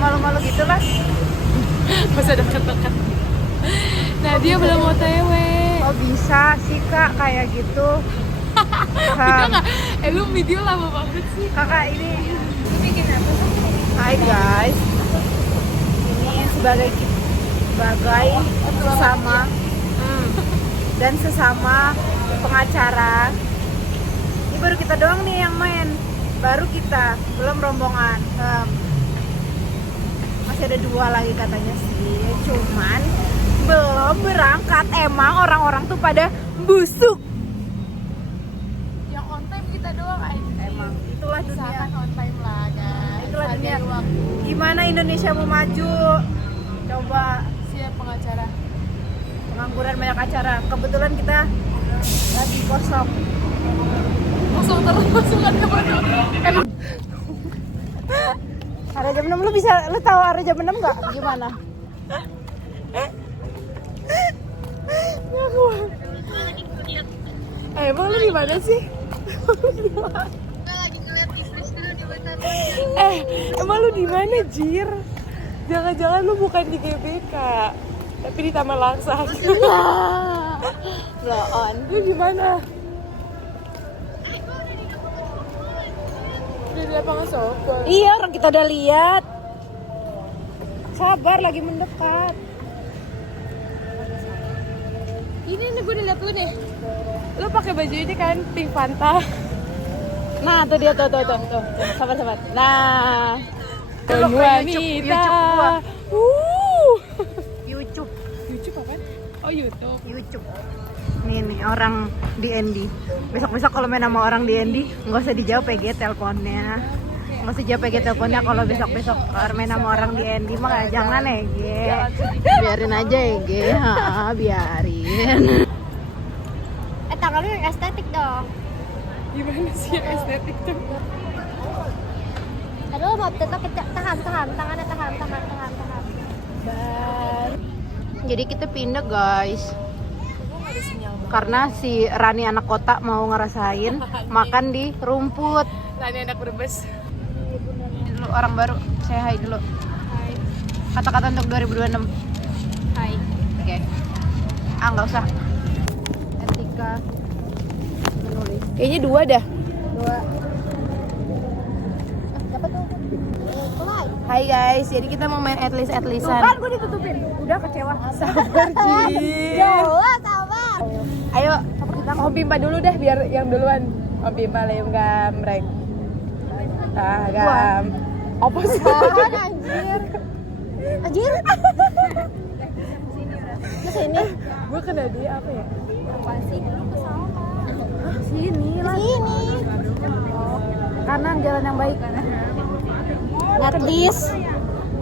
malu-malu gitu lah. Masa deket-deket. Nah dia belum OTW. Oh bisa sih kak kayak gitu. Video nggak? Lu video lama banget sih. Kakak ini bikin apa sih? Hai guys. Ini sebagai sesama dan sesama pengacara. Ini baru kita doang nih yang main. Baru kita, belum rombongan. Masih ada 2 lagi katanya sih. Cuman belum berangkat. Emang orang-orang tuh pada busuk. Yang on time kita doang aja. Emang itulah dunia. Usahakan on time lah guys. Itulah dunia. Hargai waktu. Gimana Indonesia mau maju? Coba. Siap pengacara. Pengangguran banyak acara. Kebetulan kita lagi kosong. Kosong terus masukan ke mana? Emang Area jam 6 lu tahu area jam 6 enggak? Gimana? emang lu di mana sih? Emang lu di mana, Jir? Jangan-jangan lu bukan di GBK, tapi di Taman Laksana. Blow on. Lu di mana? Udah di lapangan softball. Iya, orang kita udah lihat. Sabar lagi mendekat. Ini nih gue udah liat lu nih. Lu pakai baju ini kan pink Fanta. Nah, tuh dia tuh. Sabar. Nah, Dan wanita. YouTube. YouTube apaan? Oh YouTube. Nih orang DND. Besok kalau main sama orang DND, nggak usah dijawab PG teleponnya. Nggak usah jawab PG teleponnya kalau besok main sama orang DND mah jangan ya, biarin aja ya, biarin. Tangan lu yang estetik dong. Gimana sih yang estetik tuh? Aduh, mau tetap tahan, tangannya tahan. Jadi kita pindah guys. Karena si Rani anak kota mau ngerasain makan di rumput. Rani anak Brebes. Dulu orang baru, saya hai dulu. Hai. Kata-kata untuk 2026. Hai. Oke. Nggak usah. Etika menulis. Kayaknya 2 dah. 2. Dapat tuh. Mulai. Hai guys, jadi kita mau main at-least-an. Kan gue ditutupin. Udah kecewa. Sabar, Jir. Jauh, sabar. Ayo, Om Pimpa dulu deh biar yang duluan. Om Pimpa lem gamreng. Gam. Apa sih? Anjir. Kesini. Gue kena dia apa ya? Apa sih? Lu kesana. sini lah. Sini. Kanan jalan yang baik. At-least.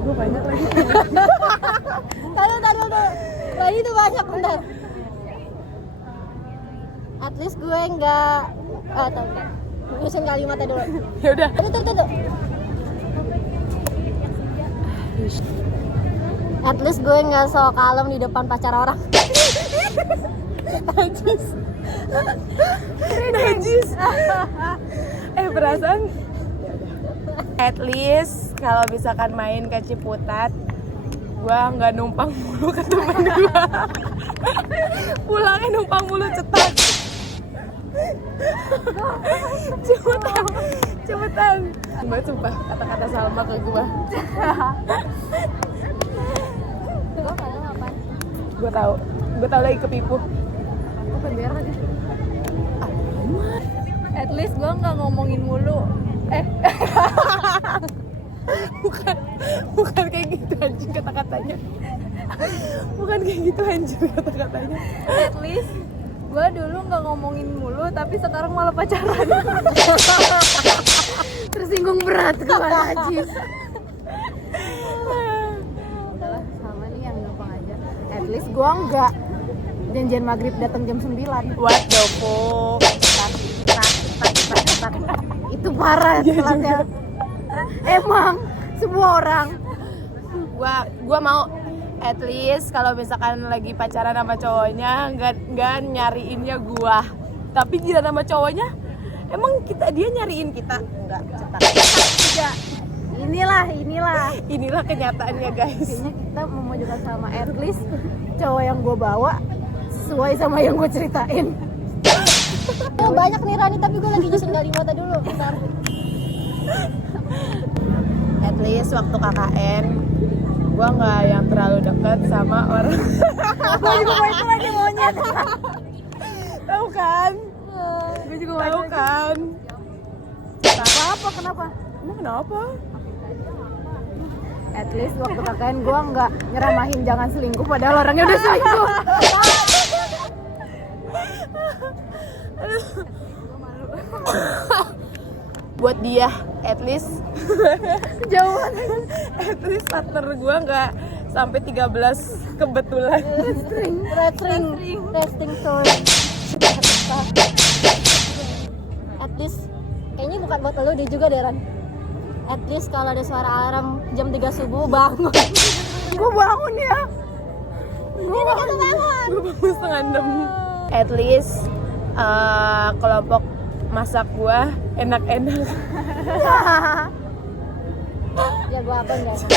Gue banyak lagi. Taruh. Lagi tuh banyak bentar. At least gue enggak tahu enggak. Nyusun kalimatnya dulu. Ya udah. Tuh. At least gue nggak so kalem di depan pacar orang. Najis. Perasaan at least kalau misalkan main ke Ciputat, gua nggak numpang mulu ke temen gua. Pulangnya numpang mulu cetak. Cepetan. Mbak sumpah kata-kata Salma ke gua. Gue kalem apa? Gua tahu lagi ketipu. Bukan biar lagi. At least gua nggak ngomongin mulu. Bukan kayak gitu anjing kata-katanya. Bukan kayak gitu anjing kata-katanya. At least gue dulu nggak ngomongin mulu, tapi sekarang malah pacaran. Tersinggung berat gue najis. Udahlah, sama nih yang gampang aja. At least gua enggak janjian maghrib datang jam 9. What the fuck? Tak. Itu parah telatnya. Emang semua orang. Gua mau at least kalau misalkan lagi pacaran sama cowoknya nggak nyariinnya gua, tapi gila sama cowoknya emang dia nyariin kita. Enggak cetak. Tiga. Inilah kenyataannya guys. Kayaknya kita memojokkan sama at least cowok yang gue bawa sesuai sama yang gue ceritain. Oh, banyak nih Rani, tapi gue lagi nyusun kalimatnya dulu. Bentar. At least waktu KKN gue nggak yang terlalu dekat sama orang. Gue juga mau itu lagi monyet. Tahu kan? Gue juga Tahu kan? Apa? Kenapa? Emang kenapa? At least waktu KKN gue nggak nyeramahin jangan selingkuh padahal orangnya udah selingkuh. Buat dia, at least Jauhan. at least partner gue nggak sampai 13 kebetulan. Resting story. At least kayaknya bukan buat lo, dia juga deh Ran. At least kalau ada suara alarm jam 3 subuh bangun. Gue bangun ya. Ini kan bangun. Gue bangun setengah 6. At least kelompok masak gue enak-enak. Ya gua apa enggak?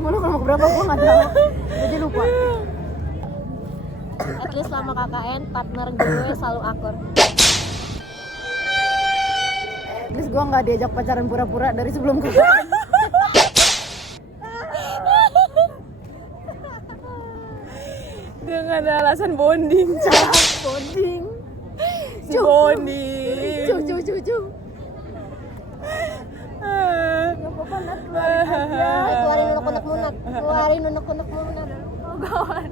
Mau lu kelompok berapa gue nggak tahu. Jadi lupa. At least selama KKN partner gue selalu akur. Terus gue nggak diajak pacaran pura-pura dari sebelum KKN. Dengan alasan bonding. Bonding. Si bonding. Cu. Gak apa-apa Nat, keluarin unek-unek munat. Keluarin unek-unek munat. Oh gawat.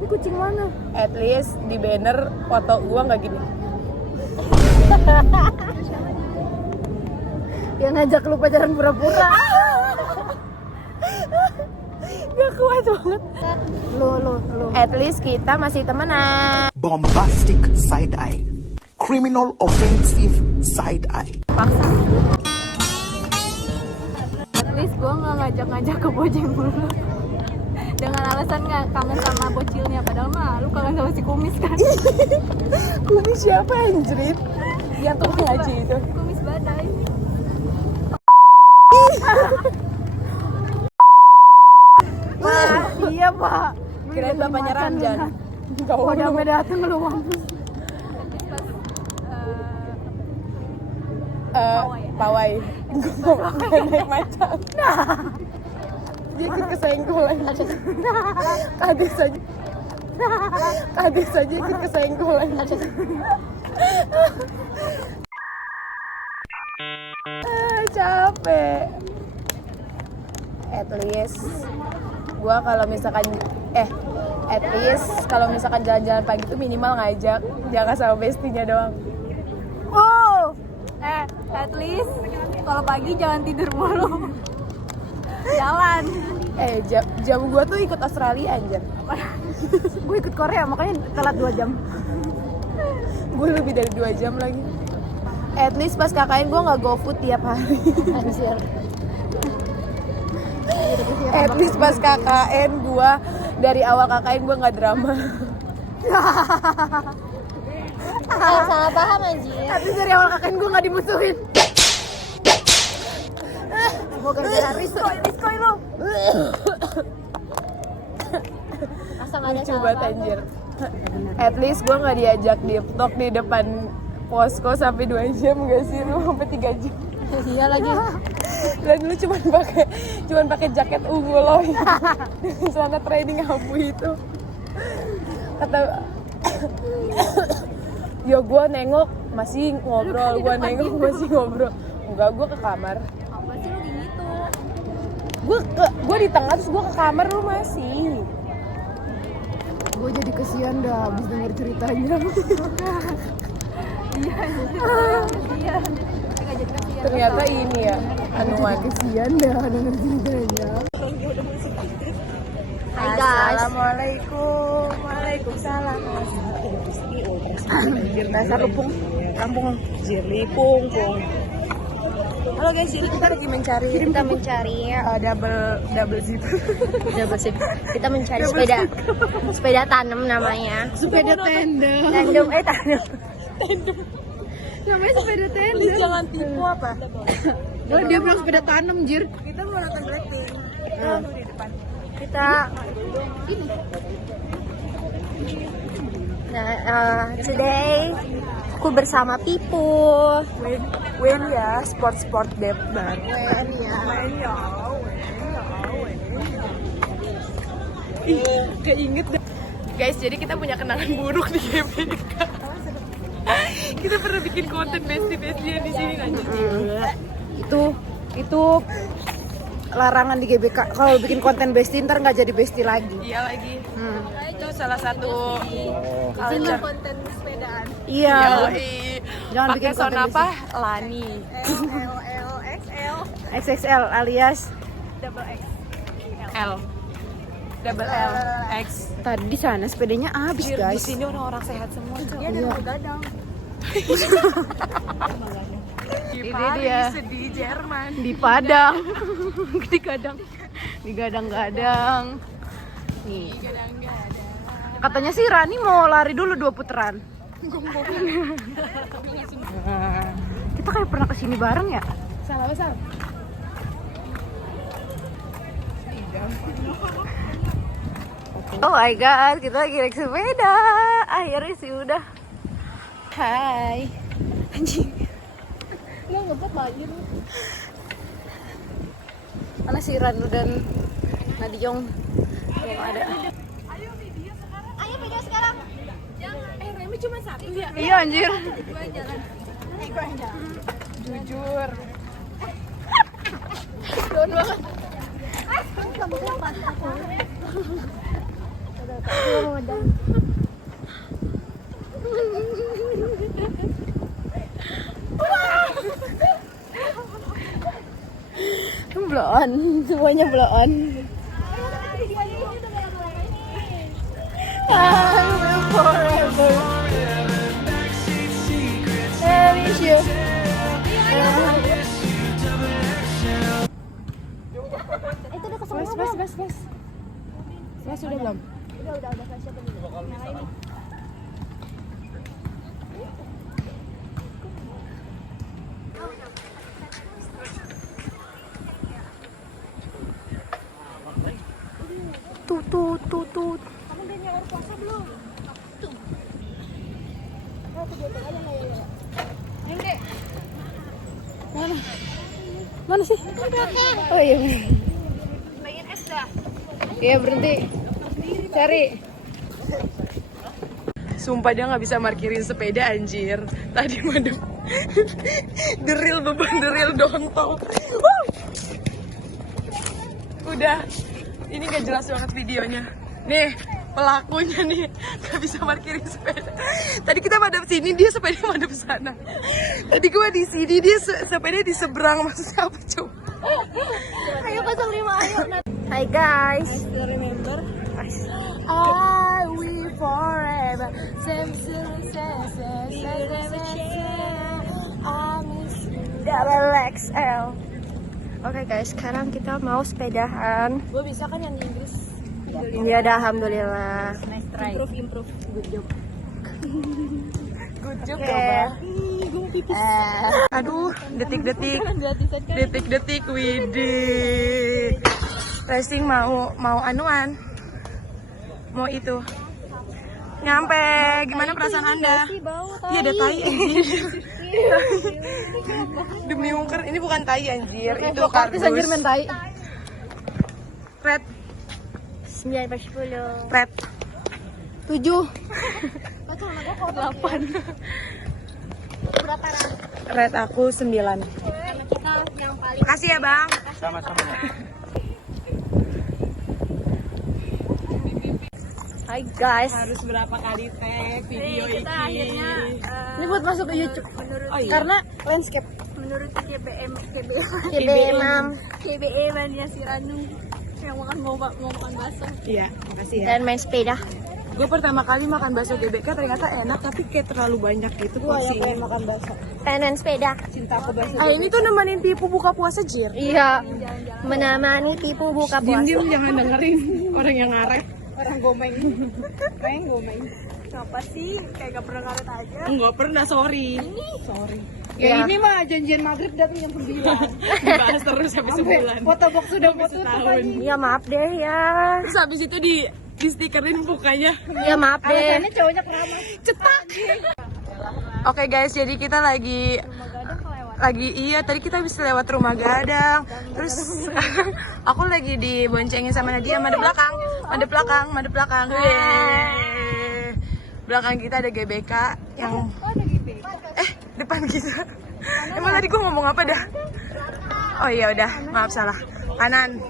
Ini kucing mana? At least di banner foto gua nggak gini. Yang ngajak lu pacaran pura-pura. Gak kuat banget. Lu. At least kita masih temenan. Bombastic side eye. Criminal offensive side eye. Paksa. At least gue nggak ngajak-ngajak ke Bojeng mulu. Dengan alasan nggak kangen sama bocilnya. Padahal mah lu kangen sama si kumis kan. Kumis siapa anjrit? Yang tukang ngaji itu. Kumis badai. Pak, iya pak. Kirain bapaknya Ramjan. Oh, udah dateng lu mampus. Pawai. Gue naik macam. Dia ikut kesenggolan. Kaget saja ikut kesenggolan. Capek. At least gua kalau misalkan at least kalau misalkan jalan-jalan pagi tuh minimal ngajak, jangan sama bestinya doang. Oh, at least kalau pagi jangan tidur mulu. Jalan. Jam gua tuh ikut Australia anjir. Gue ikut Korea makanya telat 2 jam. Gue lebih dari 2 jam lagi. At least pas KKN gue nggak GoFood tiap hari. Anjir. At least pas KKN gue dari awal KKN gue nggak drama. Salah paham anjir. Tapi dari awal KKN gue nggak dimusuhin. Semoga gara Riskoy lo. Masa nggak ada Lucu salah banget paham. anjir. At least gue nggak diajak deep talk di depan posko sampai 2 jam gak sih, lu sampai 3 jam. Iya lagi. Dan lu cuman pakai jaket ungu loh dengan celana training abu itu. Kata ya gue nengok masih ngobrol, gue nengok masih ngobrol. Enggak, gue ke kamar. Apa sih lu gitu? Gue di tengah terus gue ke kamar, lu masih. Gue jadi kesian dah abis denger ceritanya. Iya. Ternyata ini ya anuan. Kesian dah denger ceritanya. Hai guys. Assalamualaikum. Waalaikumsalam. Dasar lupung kampung. Jirlipung. Halo guys, jadi kita lagi mencari double zip. Double sip. Kita mencari sepeda tanam namanya. Sepeda tandem. Tandem. Namanya sepeda tandem. Please jangan tipu apa? Oh, dia bilang sepeda tanam, Jir. Kita mau nonton Blackpink. Di depan. Kita today aku bersama Pipu. Wen ya, sport bebas. Keinget deh. Guys, jadi kita punya kenangan buruk di GBK. Kita pernah bikin konten bestie-bestiean di sini kan. Itu larangan di GBK. Kalau bikin konten bestie ntar nggak jadi bestie lagi. Iya lagi. Itu salah satu culture. Konten sepedaan. Iya. Jangan Pakai bikin sound konten apa? Lani. XXL alias L. Double L. X. tadi di sana sepedanya habis, Di guys. sini orang-orang sehat semua. Dia ada gadang. Di Ini dia. di Jerman. Di Padang. Digadang-gadang. Nih. Katanya sih Rani mau lari dulu 2 putaran. Kita kayak pernah kesini bareng ya? Salah apa salah? Oh my god, kita lagi naik sepeda. Akhirnya sih udah. Hai. Anjing. Nggak ngebut banjir. Mana si Ranu dan Nadiong? Belum ada. Ayo video sekarang. Remi cuma satu ya. Iya anjir. Jujur. Down banget. Blow on, semuanya blow on. I will forever cherish you. Itu udah kesana. Saya sudah belum? Udah flash up dulu. Nyalain. Tut. Kamu udah nyaur puasa belum? Tuh. Oh, kegiatan aja nggak ya? Ayo deh. Mana sih? Oh iya. Bagian es dah. Iya berhenti. Cari. Sumpah dia nggak bisa markirin sepeda anjir. Tadi madem. Deril beban deril dontong. Udah. Ini gak jelas banget videonya. Nih, pelakunya nih gak bisa parkirin sepeda. Tadi kita madep sini, dia sepeda madep sana. Tadi gua di sini, dia sepeda di seberang. Maksudnya apa coba? Ayo 05, ayo. Hai guys. I still remember. I will forever. Double XL. Oke guys, sekarang kita mau sepedahan. Gue bisa kan yang di Inggris. Ya udah, alhamdulillah. Nice try. Improve. Good job. Good job Oke. ya, Gue mau pipis. Aduh, detik-detik. Gratisan kan? Detik-detik widih. Racing mau anuan. Mau itu. Nyampe, gimana perasaan Anda? Iya ada tai anjir. Demi ungker, ini bukan tai anjir, itu kardus. Anjir main tai. Red, 9/10. red. 7. Berapa Ran? Red aku 9. Karena kita yang paling Makasih ya bang. Hai guys. Harus berapa kali tag video ini? kita akhirnya Ini buat masuk ke YouTube. menurut Oh iya. Karena landscape. menurut KBM ya si Ranu yang mau makan bakso Iya, makasih ya. Dan main sepeda. Gue pertama kali makan bakso GBK ternyata enak tapi kayak terlalu banyak gitu porsinya. makan bakso. tenan sepeda. Cinta aku bakso. Ah ini tuh nemenin tipu buka puasa Jir. Iya. Menemani tipu buka puasa. Diam-diam jangan dengerin orang yang ngaret. Orang gomeng. Ngapa sih? Kayak gak pernah ngaret aja. Enggak pernah, sorry. Sorry. Ya ini mah janjian maghrib datang jam 9. Dibahas terus sampai sebulan. Foto box sudah mau tutup lagi. Ya maaf deh ya. Terus habis itu di stikerin mukanya. Ya maaf deh. Alasannya cowoknya keramas. Cetak. Oke guys, jadi kita lagi iya tadi kita bisa lewat Rumah Gadang. Terus aku lagi diboncengin sama Nadia, madep belakang. Yeay. Belakang kita ada GBK yang depan kita. Emang tadi gue ngomong apa dah? Oh iya udah, maaf salah. Kanan.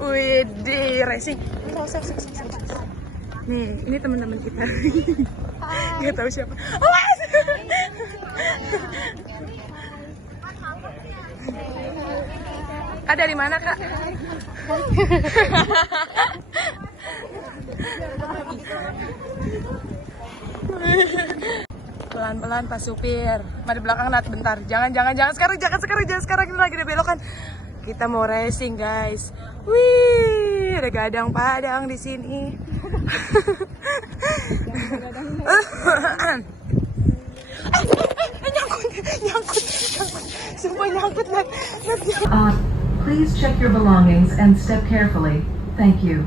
Wih, di racing. Nih, ini teman-teman kita. Nggak tahu siapa. Awas! Kak dari mana kak? Pelan-pelan Pak Supir. Mari belakang Nat, bentar. Jangan sekarang ini lagi di belokan. Kita mau racing guys. Wih, ada gadang padang di sini. Nyangkut. Sumpah nyangkut Nat. Please check your belongings and step carefully. Thank you.